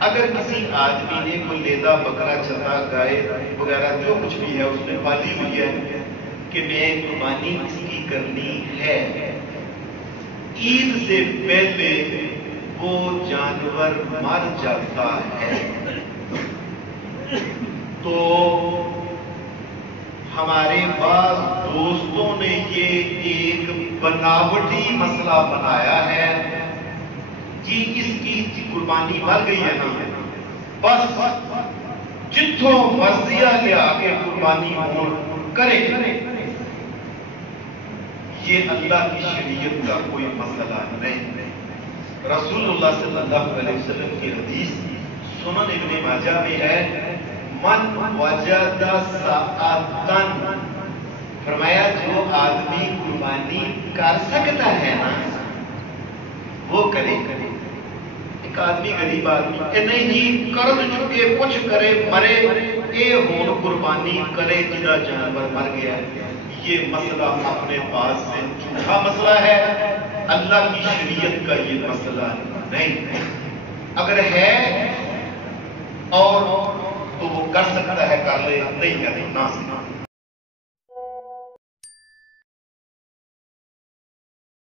اگر کسی آدمی نے کوئی لیدا بکرا چتا گائے وغیرہ جو کچھ بھی ہے اس نے پالی ہوئی ہے کہ میں قربانی اس کی کرنی ہے، عید سے پہلے وہ جانور مر جاتا ہے تو ہمارے بعض دوستوں نے یہ ایک بناوٹی مسئلہ بنایا ہے کہ اس کی قربانی مر گئی ہے نا، بس جتوں مرضیہ لیا کے قربانی کرے۔ یہ اللہ کی شریعت کا کوئی مسئلہ نہیں۔ رسول اللہ صلی اللہ علیہ وسلم کی حدیث سنن ابن ماجہ میں ہے، من وجد ساعتن، فرمایا جو آدمی قربانی کر سکتا ہے نا وہ کرے۔ ایک آدمی غریب آدمی کہ نہیں جی قرض چکے کچھ کرے مرے اے ہون قربانی کرے جدا جانور مر گیا، یہ مسئلہ اپنے پاس سے جھوٹا مسئلہ ہے، اللہ کی شریعت کا یہ مسئلہ نہیں۔ اگر ہے اور تو وہ کر سکتا ہے کر لے، نہیں ہے تو نہ۔